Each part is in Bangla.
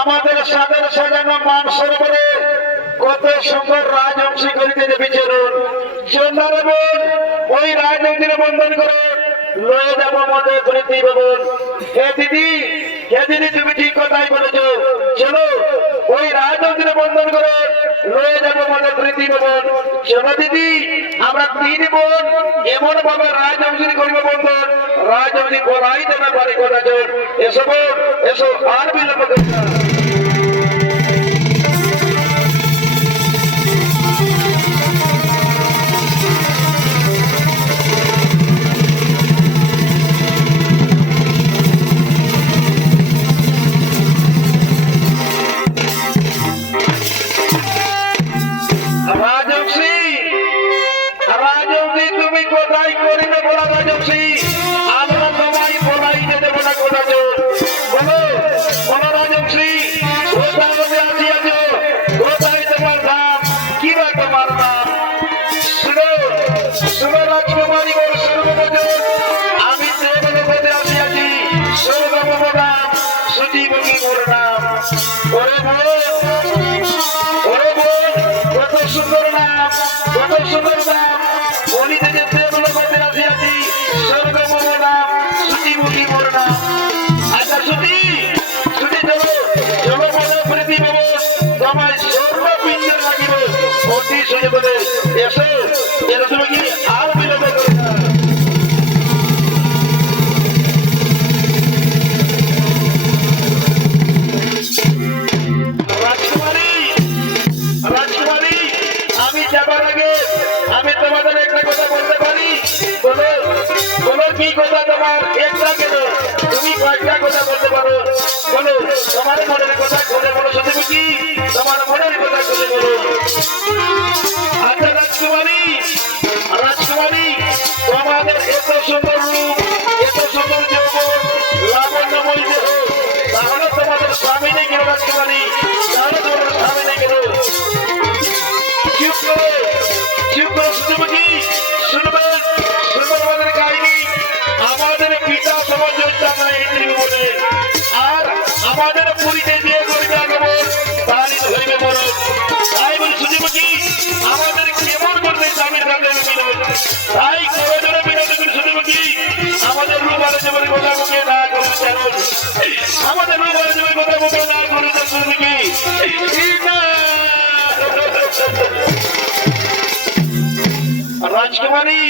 আমাদের সাদের সাজানো মান সরোবরে কত সুন্দর রাজবংশী করিতে বিচরণ সন্ধ্যারে বোন ওই রাজবংশীর বন্ধন করে লয়ে যাব আমাদের প্রীতি ভবন। হে দিদি তুমি ঠিক কথাই বলেছো, চলো ওই রাজবংশীর বন্ধন করে লয়ে যাব আমাদের প্রীতি ভবন। চলো দিদি আমরা তিন বোন এমন ভাবে রাজবংশী করিব বন্ধন, রাজবংশী বলাই দেবে পারি কথা জোর। এসো বোন এসো, আর বিলম্ব করি না। তুমি কোথায় করিবে বলা রাজবংশী, আমরা তোমায় বলাই যেতে বলা কথা জোর। বলো বলো রাজবংশী, কোথায় আসিয়াছ, কোথায় তোমার নাম, কি বা তোমার নাম? শুনো রাজকুমারী বড় সর্বজন, আমি দেবলোকে আসিয়াছি, সর্বভৌম নাম সুজীবনী মোর নাম। ওরে বোন কত সুন্দর নাম, কত সুন্দর নাম, বলিতে যে দেবলোকে আসিয়াছি, সর্বভৌম নাম সুজীবনী মোর নাম। আচ্ছা সুজি চলো বলো প্রীতি ভবন, তোমায় সর্বপিণ্ড লাগিব অতি সুযোগে। এসো এর তুমি কি আর বিলম্ব করো না। রাজকুমারী আমি যাবার আগে আমি তোমাদের একটা কথা বলতে পারি? বলো কি কথা তোমার? একটা কেন, তুমি কয়েকটা কথা বলতে পারো, বলো তোমার মনের কথা খুলে বলো। শুধু কি তোমার মনের কথা খুলে বলো। আচ্ছা রাজকুমারী তোমাদের এত সুন্দর রূপ, এত সুন্দর যৌবন, লাবণ্যময় দেহ, তাহলে তোমাদের স্বামী নেই কেন রাজকুমারী? তাহলে তোমাদের স্বামী নেই কেন? রাজকুমারী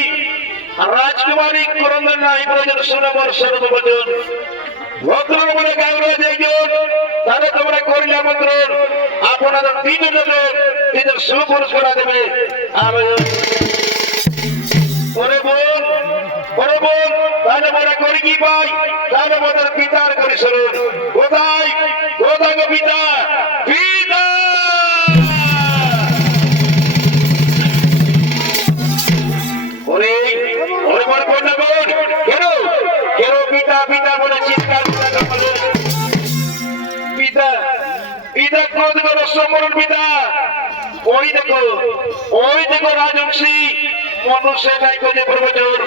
রাজকুমারী করন্দন নাই প্রয়োজন সুনবর সর্বভজন ভদ্র বলে গায়রাজ একজন তাহলে তোমরা করিলে আমন্ত্রণ আপনাদের তিনজনের নিজের সুপুরস্কার দেবে আবেদন ওরে বোন তাহলে মোরা করি কি পাই তাহলে মোদের পিতার করি স্মরণ কোথায় কোথায় গো পিতা পিতা ওরে ওরে মোর কন্যা বোন কেন কেন পিতা পিতা বলে চিৎকার করে পিতা পিতা ক্রোধ করো সমরণ পিতা ওই দেখো রাজবংশী মনুষ্য নাই যে প্রবচন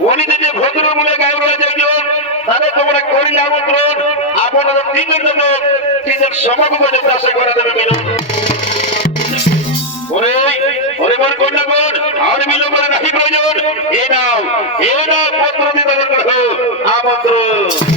বলিতে যে ভদ্র বলে গায়রাজ একজন তাহলে তোমরা করিলে আমন্ত্রণ আপনাদের তিনজন নিজের সমাগমে চাষে করা দেবে মিলন ওরে ওরে মোর কন্যাগণ আর বিলম্বনে নাহি প্রয়োজন এই নাও পত্র দিতে আমন্ত্রণ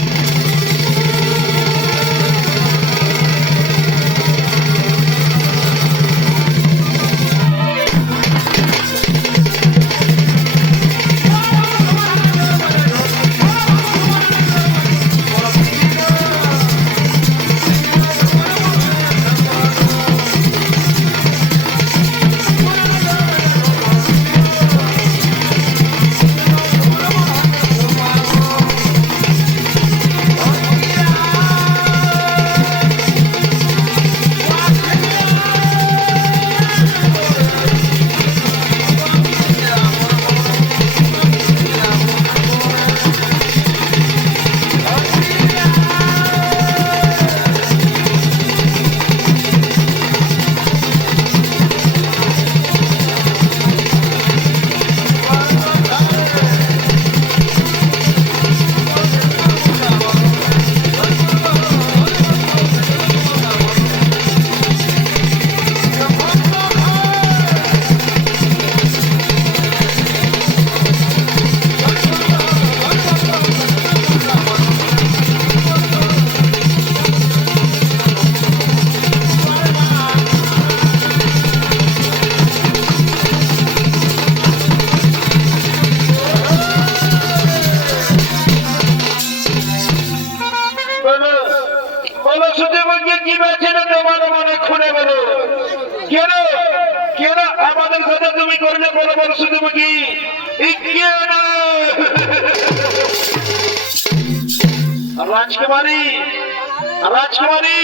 রাজকুমারী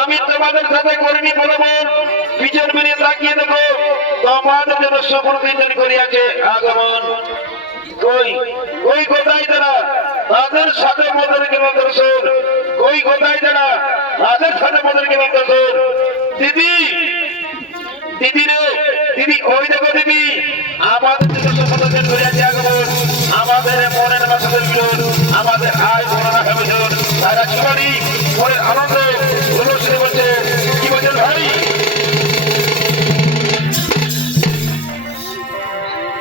আমি তোমাদের সাথে করিনি বলবো পিছন ফিরে তাকিয়ে দেখো তোমাদের জন্য সুপ্রতিদিন করিয়াছে আগমন কই কোথায় তারা তাদের সাথে মোদেরকে দর্শন কই কোথায় তারা তাদের সাথে মোদেরকে দর্শন দিদি ওই দেখো দিদি আমাদের জন্য সুপ্রতিদিন করিয়াছে আগমন আমাদের মনের মাসের মিলন আমাদের আয় করোনা ভেবেছেন রাজকুমারী মনের আনন্দে উল্লসিত বলছে কি বলছেন ভাই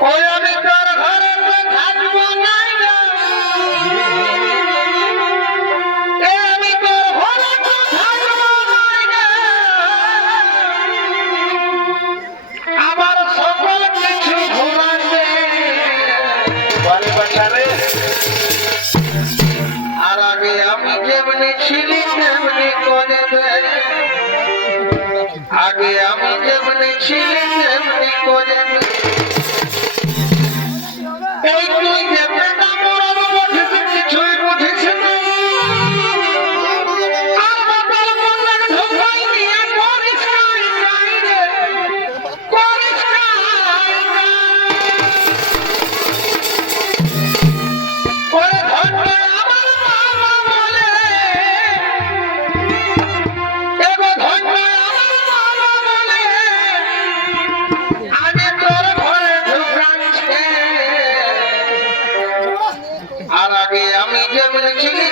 ওই আমি তোর ঘরে থাকবো না আমি তোর ঘরে থাকবো না আমার সকল কিছু ঘুরাবে বলে বাচ্চারে আর আগে আমি যেমনি ছিলি তেমনি করে দেয় আগে আমি যেমনি ছিলি তেমনি করে এই তুই যে বেটা মরব বুঝিস কিছুই বুঝিস না আর বাবার মনে ঢোকাই নিয়ে করিস নাই রে করিস ওরে ধন্য আমার বাবা বলে এগো ধন্য আমার বাবা বলে আমি তোর ঘরে ঢুকাচ্ছি আর আগে আমি যেমন ছিলি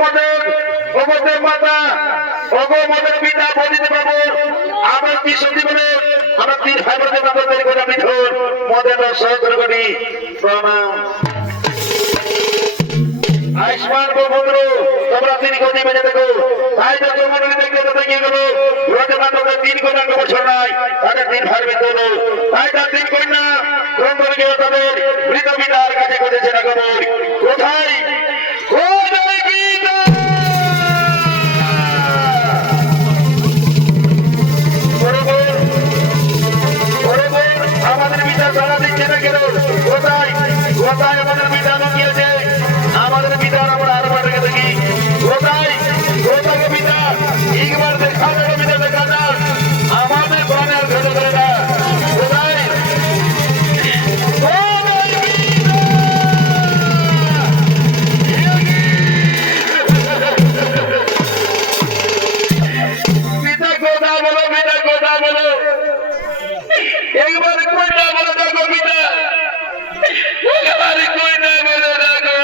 মদন ওগোদের মাতা ওগো মদন পিতা বলিতে বাবু আমার কি সত্যি বলে আমরা 3 ভাই বোনের মদনের গোটা বিধর মদন সহকর্মী প্রণাম আয়ুষ্মান বন্ধু তোমরা 3 গতি বেজে দেখো তাই তো তোমার দেখতে তো গিয়ে গেল রোজনাথকে 3 কোনা বছর নাই তাদের 3 ভাই বিধর তাই তার 3 কন্যা ব্রহ্মকে তাদের মৃত পিতার কাছে করেছে না খবর কোথায় আমাদের পিতা সারা দিচ্ছে না কেন কোথায় কোথায় আমাদের পিতা লুকিয়েছে আমাদের পিতার আমরা আরো রেখে দেখি কোথায় কোথায় পিতা একবার দেখা যাবে পিতা দেখা যাক আমাদের প্রাণের ভেতর করে না কোথায় পিতা কথা বলো পিতা কথা বলো একবার কইটা বলে দেখো পিতা একবার কইটা বলে দেখো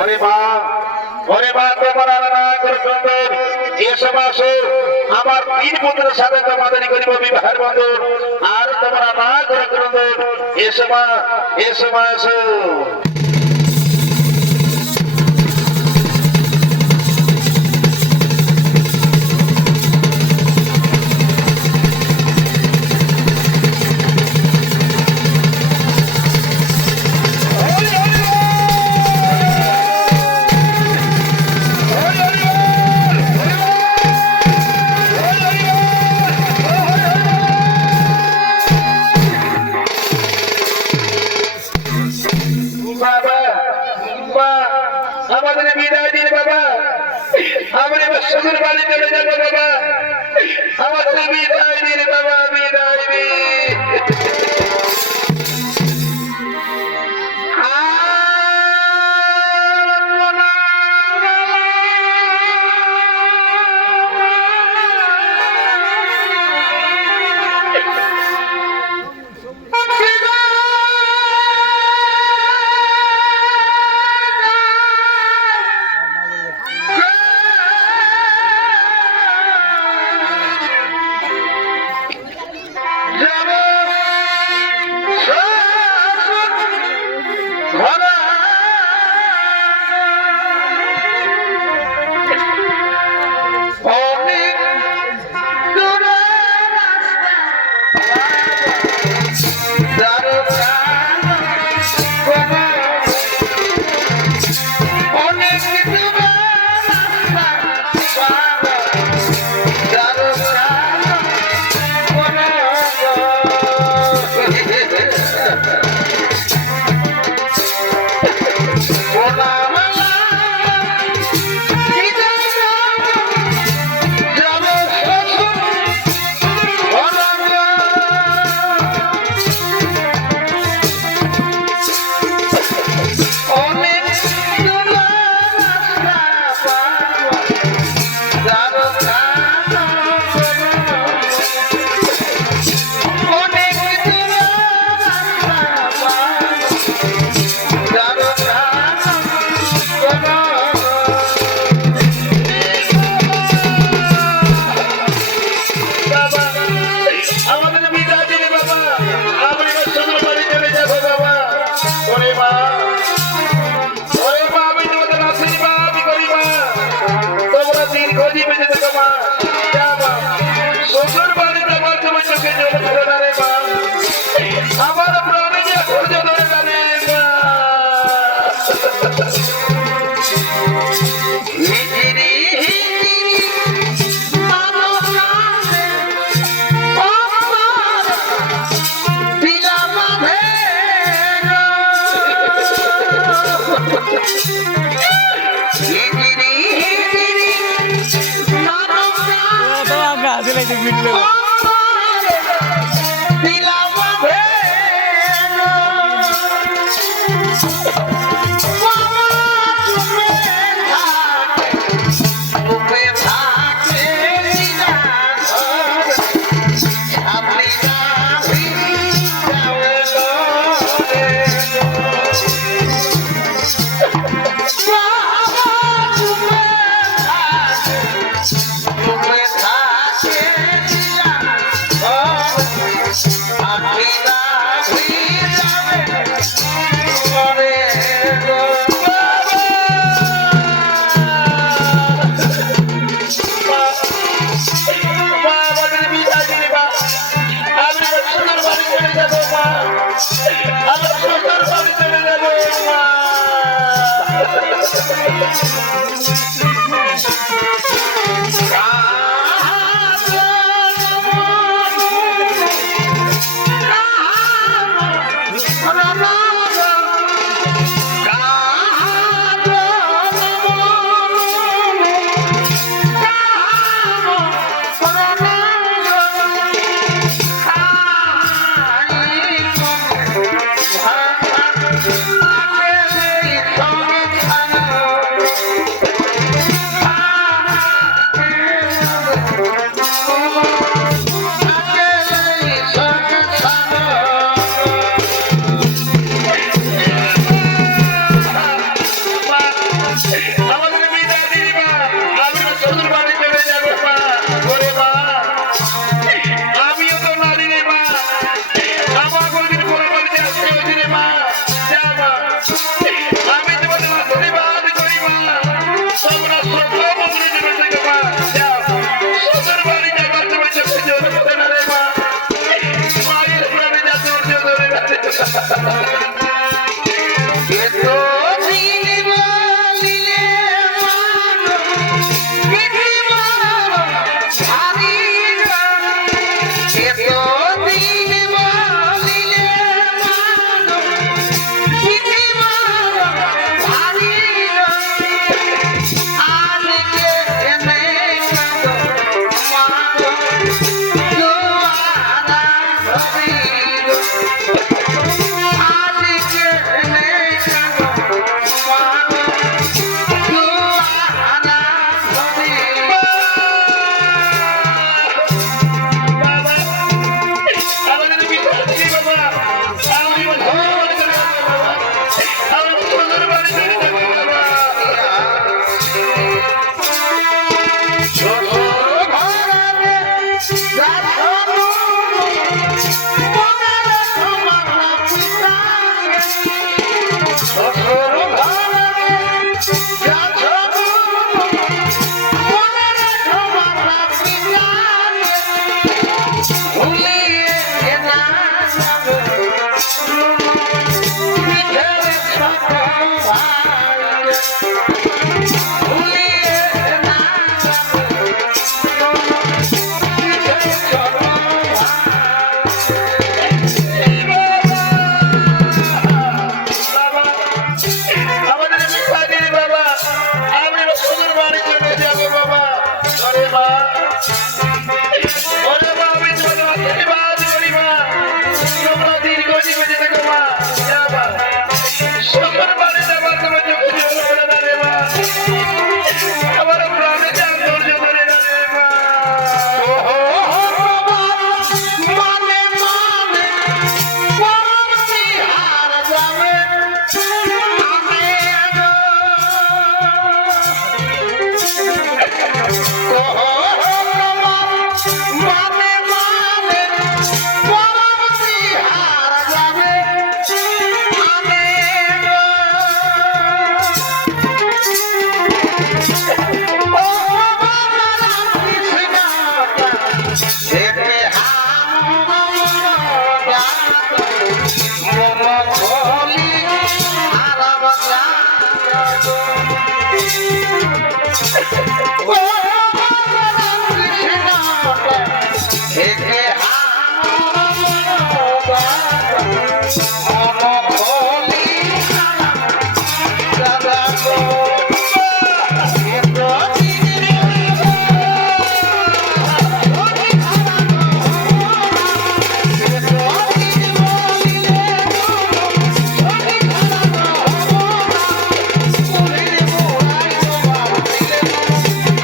ওরে মা তোমার না করে সুন্দর এসব আসো আমার 3 পুত্রের সাথে তোমাদের করিব বিবাহের বন্ধন আর তোমরা না করে সুন্দর এসব আসো আমাদের বিদায় দিন বাবা আমরা এবার শ্বশুর বাড়ি চলে যাবো বাবা আমাদের বিদায় দিন বাবা বিদায় দিন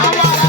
আমার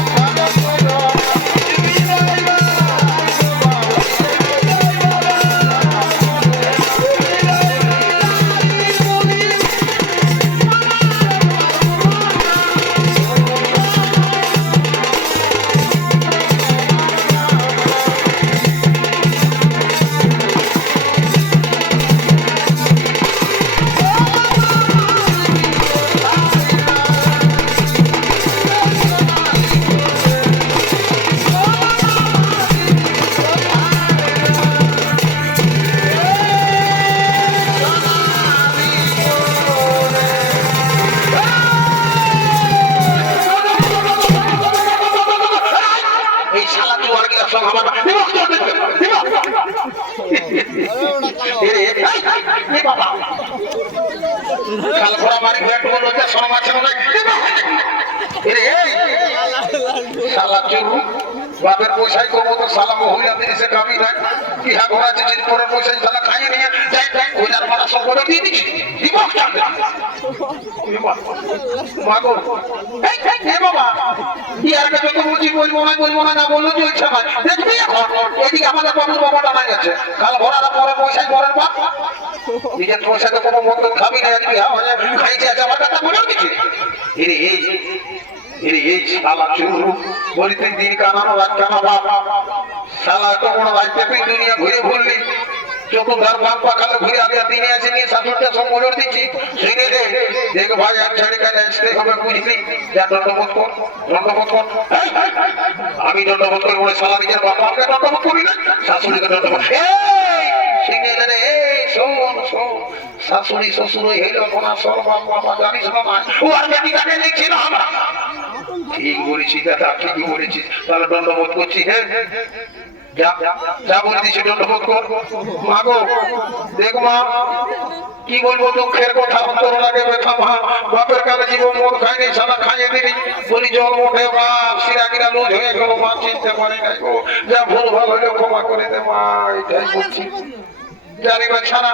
খাল ঘোড়া মারি ব্যাট বল হচ্ছে সমাজের অনেক শালা চুরু বাপের পয়সায় করবো তো শালা মহিলা দিয়েছে কামি নাই ইহা ঘোড়া চিচির পরের পয়সায় শালা খাইয়ে নিয়ে যাই যাই ওইটার মারা সব করে দিয়ে দিচ্ছি দিবস চাঁদে মাগো এই বাবা ইয়ারকে যত বলছি বলবো না না বললো যে ইচ্ছা নাই দেখবি এখন এদিকে আমাদের বাবুর বাবাটা নাই আছে কাল ঘোড়ারা পরের পয়সায় পরের বাপ নিজের পয়সাতে কোনো মন্দ খাবি না আজকে খাইছে আছে আমার কথা বলেও দিচ্ছি এই শালা চুরু বলিতে দিন কানানো রাত কানা বাপ শালা তো বড় রাজতে দুনিয়া ঘুরে ঘুরলি চতুর্ধার বাপ পাখালে ঘুরে আগে দিনে আছে নিয়ে শাশুড়টা সব মজুর দিচ্ছি শুনে রে দেখ ভাই এক ছেড়ে কাজ আসতে হবে বুঝলি যা দণ্ডবোধ কর আমি দণ্ডবোধ করি বলে শালা নিজের বাপ আমাকে দণ্ডবোধ করি না শাশুড়িকে দণ্ডবোধ শুনে রে শাশুড়ি শ্বশুর হইল কোনা সর বাপ বাবা জানিস না ও আর বেটি তাকে দেখছি না আমরা ঠিক বলেছিস দাদা ঠিকই বলেছিস তাহলে দণ্ডবোধ করছি হ্যাঁ যা বলে দিচ্ছি দণ্ডবোধ কর মা গো দেখ মা কি বলবো দুঃখের কথা অন্তর লাগে ব্যথা মা বাপের কালে জীবন মদ খাইনি সাদা খাইয়ে দিলি বলি জল মোটে বাপ সিরাগিরা লুজ হয়ে গেল মা চিনতে পারি নাই গো যা ভুল ভাল হলে ক্ষমা করে দে মা এটাই বলছি জানি না ছাড়া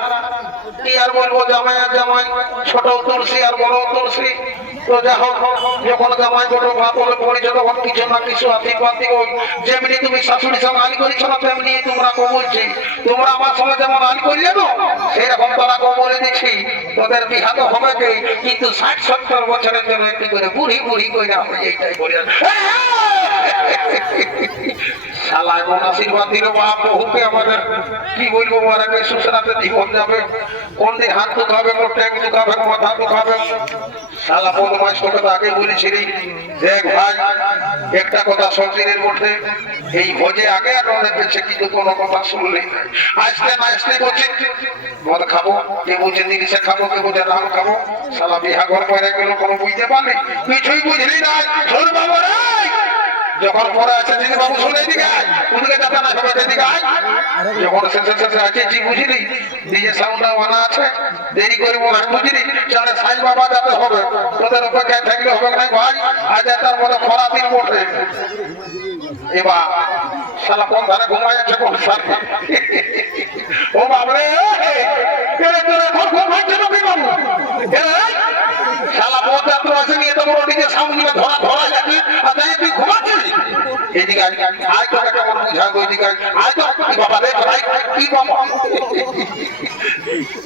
কি আর বলবো জামাই আর জামাই ছোট তুলসী আর বড় তুলসী তো যা হোক যখন জামাই বড় ভাত বলে পড়েছো তখন কিছু না কিছু আশীর্বাদ দিব যেমনি তুমি শাশুড়ির সঙ্গে আলি করেছো না তেমনি তোমরা বলছি তোমরা আমার সঙ্গে যেমন আলি করলে না সেরকম তারা বলে দিচ্ছি তোদের বিহাত হবে কিন্তু 60-70 বছরের জন্য একটু করে বুড়ি করে হবে এইটাই বলে শালা এমন আশীর্বাদ দিল বাপ বহুকে আমাদের কি বলবো মারাকে সুসরাতে জীবন যাবে কোন দিন হাত দুখাবে কোন ট্যাঙ্ক দুখাবে মাথা দুখাবে শালা বদমাইশ তোকে তো আগে বলেছিলি দেখ ভাই একটা কথা সব দিনের মধ্যে এই ভোজে আগে আর অনেক পেয়েছে কিন্তু কোনো কথা শুনলি আসতে না আসতে বলছি মদ খাবো কে বলছে জিনিসে খাবো কে বলছে রাম খাবো শালা বিহা ঘর করে গেল কোনো বুঝতে পারলি কিছুই বুঝলি না শোন বাবু রে যখন পরে আছে যিনি বাবু শুনে দিকে উনকে যাবে না সবাই দিকে যখন শেষে আছে জি বুঝলি নিজে সাউন্ডটা মানা আছে দেরি করবো না বুঝলি তাহলে সাইজ বাবা যাতে হবে তোদের অপেক্ষায় থাকলে হবে না ভাই আজ তার মধ্যে খরা দিন পড়বে এবার শালা কোন ধারে ঘুমাই আছে কোন সাথে ও বাবরে শালা পদযাত্রা আছে নিয়ে তো বড় দিকে সামনে ধরা যাবে আর তাই তুই ঘুমাচ্ছিস এদিকে আয় তোকে কেমন বুঝা গো এদিকে আয় তো কি বাবা রে ভাই কি বাবা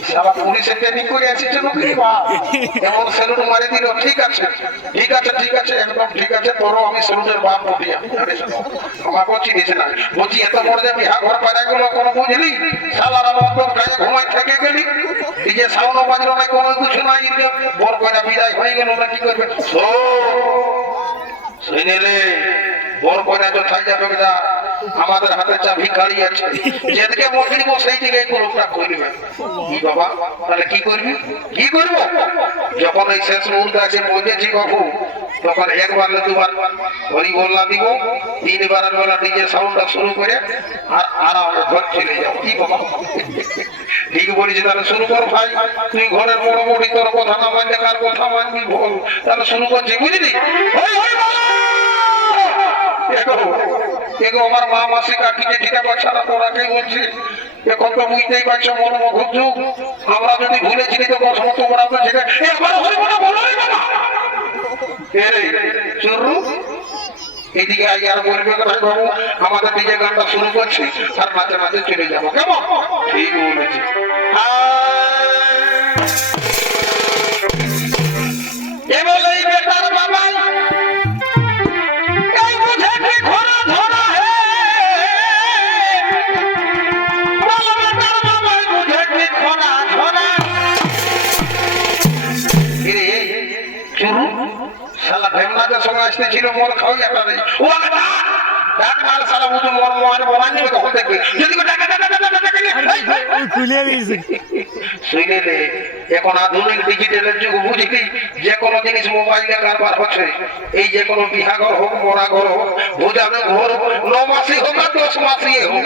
শালা পুলিশের ট্রেনিং করে আসিস নাকি বাবা এমন সেলুট মারি দিল ঠিক আছে একদম ঠিক আছে তোরও আমি সেলুটের বাপ বলি আমার বলছি দিছে না বলছি এত বড় যে বিহা ঘর পাড়া গেল কোনো বুঝলি শালারা মতো গায়ে ঘুমাই থেকে গেলি এই যে সাউন্ড বাজলো না কোনো কিছু নাই বড় করে বিদায় হয়ে গেল না কি করবে শুনেলে বড় করে তো খাই যাবে না আমাদের হাতে চা ভিখারি আছে যেদিকে মজলিব সেই দিকে কোনটা করবে কি বাবা তাহলে কি করবো যখন এই শেষ মুহূর্তে আছে পৌঁছেছি বাবু তখন একবার দুবার হরি বললা দিব 3 বার বেলা ডিজে সাউন্ডটা শুরু করে আর আরামে ঘর চলে যাও কি বাবা ঠিক বলেছি তাহলে শুরু কর ভাই তুই ঘরের বড় বড়ি তোর কথা না মানলে কার কথা মানবি বল তাহলে শুরু করছি বুঝলি আমার মা মাসি কাকিকে ঠিক আছে না তোরাকে বলছি এখন তো বুঝতেই পারছো মন মঘুর যুগ আমরা যদি ভুলেছিলি তো সমস্ত ওরা তো সেটা এদিকে আই আর বলবে ভাই বাবু আমাদের নিজের গানটা শুরু করছি আর নাচে নাচে চলে যাবো কেমন ঠিক বলেছি এবার এই বেটার বাবাই শালা ভেমনাদের সঙ্গে আসতে ছিল মদ খাওয়া একটা নেই ও ডাক মার শালা বুঝো মন মোহানে বমান নিবে তখন দেখবে যদি শুনে এখন আধুনিক ডিজিটালের যুগ বুঝলি যে কোনো জিনিস মোবাইলে কারবার হচ্ছে এই যে কোনো বিহাঘর হোক মরা ঘর হোক ভোজানো ঘর 9 মাসই হোক আর 10 মাসই হোক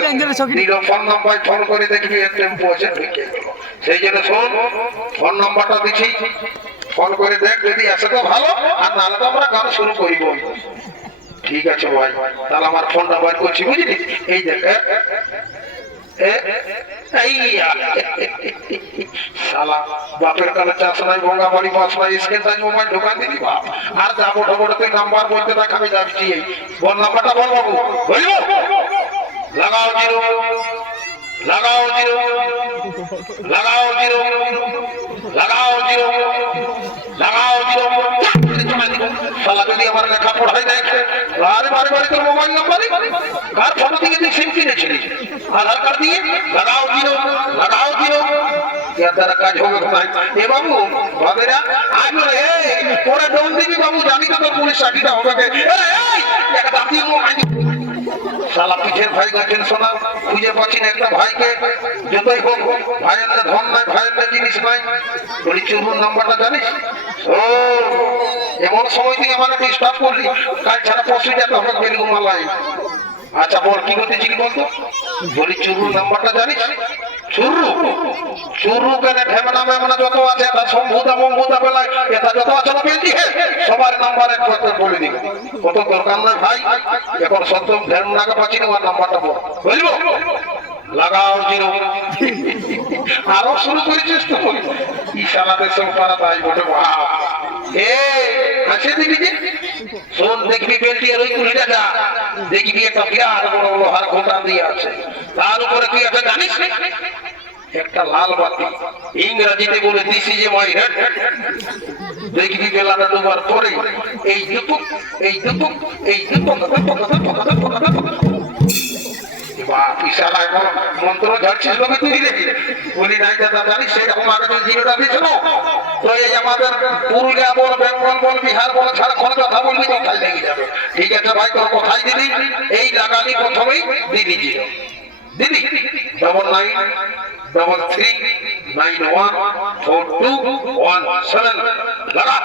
ফোন নাম্বার ফোন করে দেখবি একটা টেম্পো আছে ঢুকে গেল সেই জন্য শোন, ফোন নাম্বারটা দিচ্ছি, ফোন করে দেখ, যদি আসে তো ভালো, আর নাহলে তো আমরা গান শুরু করিব। ঠিক আছে ভাই, তাহলে আমার ফোনটা বার করছি, বুঝলি? এই দেখ, শালা বাপের কালে চাষ নাই, ভোঙ্গা বাড়ি বাস নাই, স্ক্রিন টাচ মোবাইল ঢোকান দিলি বাপ। আর যাবো ঢোবো তুই নাম্বার বলতে দেখ, আমি যাচ্ছি। বল নাম্বারটা বল বাবু, বলবো? লাগাও জিরো, লাগাও জিরো, লাগাও জিরো, লাগাও জিরো, লাগাও জিরো। শালা যদি আমার লেখা পড়াই দেখে, আরে বারে বারে তোর মোবাইল নাম্বার, কার ফটো থেকে তুই সিম কিনেছিলি? আধার কার্ড দিয়ে লাগাও জিরো, লাগাও জিরো। এর দ্বারা কাজ হবে কোথায়? এ বাবু বাবেরা আজ বলে তোরা ডোন দিবি বাবু, জানি তো তোর পুলিশ চাকরিটা হবে। একটা দাঁড়িয়ে মোবাইল শালা পিঠের ভাই গেছেন শোনা, খুঁজে পাচ্ছি না একটা ভাইকে। যতই হোক ভাইয়ের ধন নাই, ভাইয়ের জিনিস নাই। বলি চুরুর নাম্বারটা জানিস? ও এমন সময় থেকে আমাকে ডিস্টার্ব করলি, কাল ছাড়া পরশু যেতে হবে বেলগুমালায়। আচ্ছা বল কি করতেছিলি বলতো? বলি চুরুর নাম্বারটা জানিস? চুরু চুরু কেন ঢেমনা মেমনা যত আছে, এটা সম্ভুতা মম্ভুতা বেলায় এটা যত আছে না পেয়েছি, সবার নাম্বার এক করে বলে দিবে। কত দরকার নয় ভাই, এখন সত্য ঢেমনাকে পাচ্ছি না, আমার নাম্বারটা বল, বুঝলো? লাগাও জিরো। আরো শুরু করেছিস তো, ইশারাতে সব পারা তাই বটে। এ আছে দেখবি যে, শোন দেখবি বেলটি আর ওই কুড়িটা যা দেখবি একটা বিরাট বড় লোহার ঘোটা দিয়ে আছে, তার উপরে কি আছে জানিস? একটা লাল বাতি, ইংরেজিতে বলে দিস ইজ মাই হেড। দেখবি বেলাটা দুবার পরে এই দুপুক, এই দুপুক, এই দুপুক, মন্ত্র ঝাড়ছিস লোকে তুই দেখি। বলি নাই দাদা জানিস সেরকম আগে তুই জিরোটা দিয়েছিল তো, এই আমাদের পুরুলিয়া বল, বেঙ্গল বল, বিহার বল, ঝাড়খণ্ড কথা বলবি কোথায় লেগে যাবে। ঠিক আছে ভাই, তোর কোথায় দিবি? এই লাগালি প্রথমেই দিবি জিরো, দিবি 9933914217 লাগা।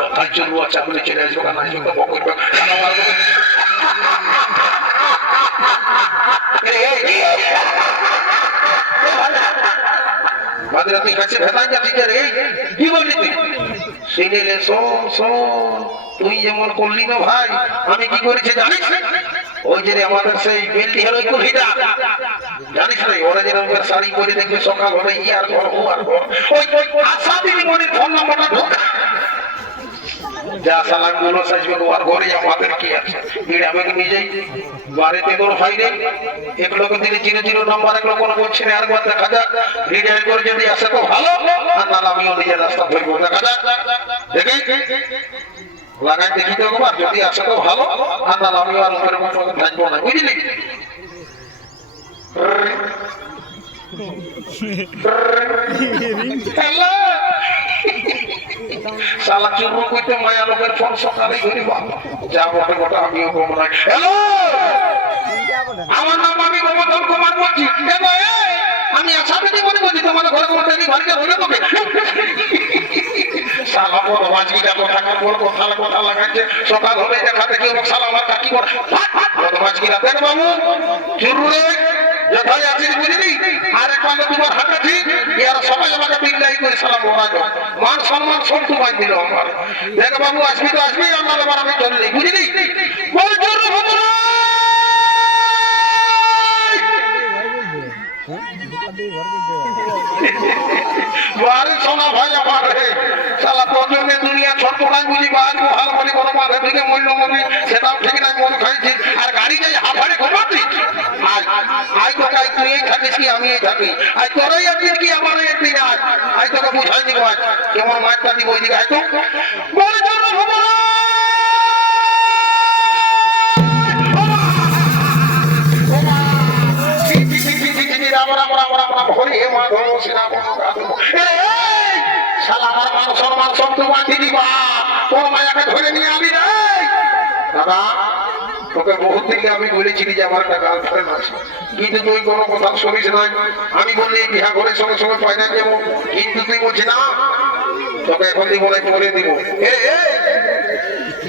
কোথায় চলবো? আচ্ছা বলে চলে আসবো না, তুই কাছে ভেতাই যাচ্ছি রে, কি বললি তুই? শুনিলে শোন শোন, তুই যেমন করলি না ভাই, আমি কি করেছি জানিস? ওই যে আমাদের সেই বেলটি হলো কুঠিটা জানিস না, ওরা যেরকম শাড়ি করে দেখবে সকাল হলে ইয়ার ঘর ও আর ঘর, ওই আশা দিদি মনির ফোন নাম্বারটা ঢোক যা সালাম গুলো সাজবে আর ঘরে আমাদের কি আছে? আমি নিজেই বাড়িতে তোর ভাই নেই, এক লোক দিলে জিরো জিরো নাম্বার, এক লোক কোনো বলছে না, আরেকবার দেখা যাক রিডাইল করে যদি আসে তো ভালো, আর নাহলে আমিও নিজের রাস্তা ধরবো, দেখা যাক দেখি লাগাই দেখি তো একবার, যদি আসে তো ভালো, আর নাহলে আমিও আর উপরে থাকবো না, বুঝলি? শালা চুরু কইতে মায়া লোকের ফোন সকালে ধরি যা বটে বটে, আমিও কম নাই। হ্যালো, আমার নাম আমি গোবর্ধন কুমার বলছি। আমি আশা পেতে মনে করছি তোমাদের ঘরে কোনো ট্রেনিং ভারী হলে তোকে শালা বড় মাঝিটা কথা বল, কথা লাগাচ্ছে সকাল হলে দেখাতে কি শালা আমার কাকি বড় মাঝিরা দেখ বাবু চুরু রে যথাই আছিস বুঝলি, আর একবার তোমার হাঁটাছি এর সবাই আমাকে বিল্লাহি করে সালাম ওরা মান সম্মান সব তোমায় দিল আমার। দেখ বাবু আসবি তো আসবি, আমার আবার আমি চললি, বুঝলি? সোনা ভাই আমার শালা প্রজন্মে দুনিয়া ছোট নাই বুঝি, বাজ মহাল বলি কোনো মাথা থেকে মূল্য মবি সেটাও ঠিক নাই, মন খাইছি আর গাড়ি যাই হাফারে ঘুমাচ্ছি। আই তোকে তুই এই থাকিস কি আমি এই থাকি, আই তোরাই একদিন কি আমার একদিন, আই তোকে বুঝাই দিব আজ কেমন মাছটা দিব ওই দিকে। আই তো তোকে বহুত দিকে আমি বলেছিলি যে আমার একটা গার্লফ্রেন্ড আছে, কিন্তু তুই কোনো কথা শুনিস নাই। আমি বললি বিহা করে সঙ্গে সঙ্গে ফাইনাল যাবো, কিন্তু তুই বলছি না, তোকে এখন দিব না করে দিব।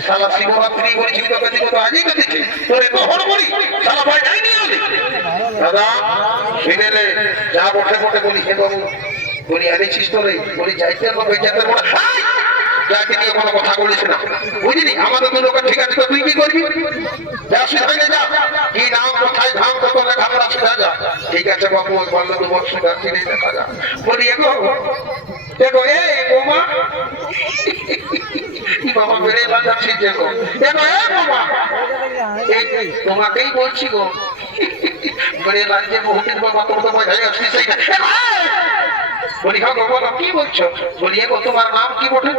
শালা শিবরাত্রি বলেছিলি তোকে দিব, তো আগেই তো দিচ্ছি তোর এত হর করি শালা ভাই যাইনি। দাদা শুনেলে যা বটে বটে বলি হে বাবু বলি এনেছিস তো রে, বলি যাইতে হবে যেতে বলে যাকে নিয়ে কোনো কথা বলিস না, বুঝলি? আমাদের তো লোকের ঠিক আছে, তো তুই কি করবি? যা সিধাই যা, কি নাম কোথায় ধাম কত লেখাপড়া সিধা যা। ঠিক আছে বাবু, ওই বললো তো বল সিধা চিনি দেখা যা। বলি এগো এগো এ বৌমা, কি বাবা বেড়ে বাজাচ্ছিস দেখো, এগো এ বাবা, এই তোমাকেই বলছি গো, বেড়ে লাগছে বহুদিন বাবা, তোর তো বোঝাই আসছিস এই না। বলি হ্যাঁ গো বলো কি বলছো? বলি এগো তোমার নাম কি বটে?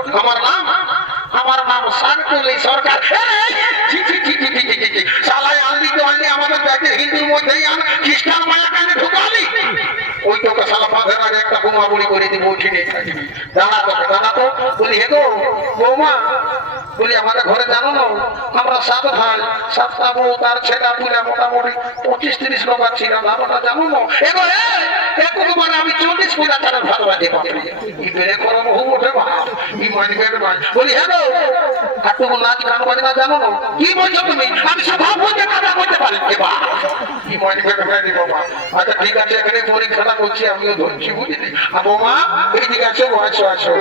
আমার নাম শান্তুলি সরকার। শালায় আনলি তো আনলি আমাদের জাতির হিন্দুর মধ্যেই আন, খ্রিস্টান মায়া কেন ঢুকালি? ওই তোকে শালা বাঁধের আগে একটা বোমা বুড়ি করে দিব, উঠি নেই থাকিবি। দাঁড়া তো। বলি হে গো বৌমা, বলি আমাদের ঘরে জানো না আমরা 7 ভাই, 7টা বউ, তার ছেলে পুলে মোটামুটি 25-30 লোক আছি, আমরা জানো না এগো মানে আমি 40 পূজা তারা ভালোবাসি। কি বেড়ে করো বহু ওঠে ভাই, কি মানবে ভাই। বলি হ্যাঁ গো আর তুমি নাচ গান বাজনা জানো না? কি বলছো তুমি? আমি সভা বলতে কথা বলতে পারি এবার, কি মানবে ভাই বাবা। আচ্ছা ঠিক আছে, এখানে পরীক্ষাটা করছি, আমিও ধরছি, বুঝলি? আর বৌমা এইদিকে আছে, আসো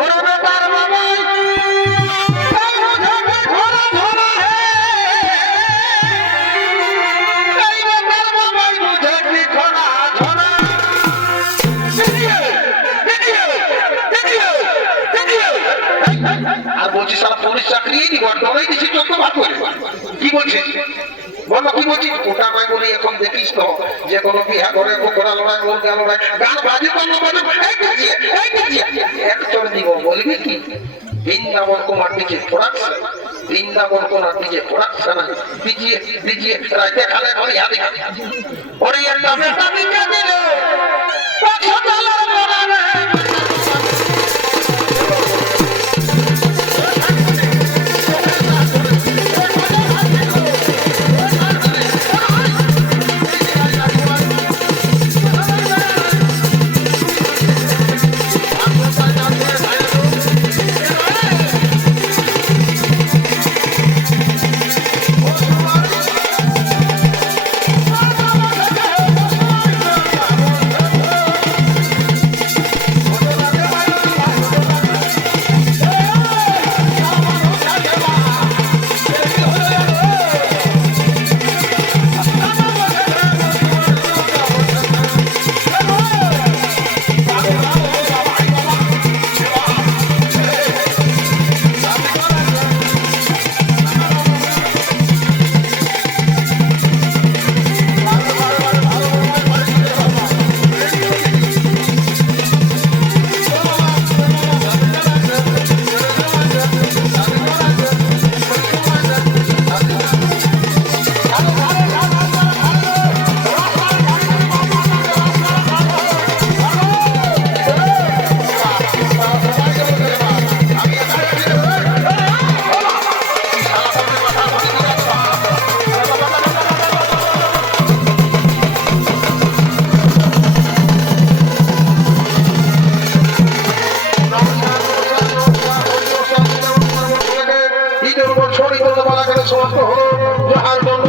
ওরা ব্যাপার বাবা, আর বলছি সারা পুলিশ চাকরি ডরাই দিচ্ছি চোদ্দ ভাগ করে। কি বলছিস বলো, কি বলছিস? ওটা নয় বলি, এখন দেখিস তো যে কোনো বিহা করে ঘোড়া লড়াই, মুরগা লড়াই, গান বাজে তো একচর দিব, বলবি কি? Brindaban Kumar DJ production, Brindaban Kumar DJ production, DJ রাইতে খালে খালি হাতে ওরে একটা বেটা দিকে দিলে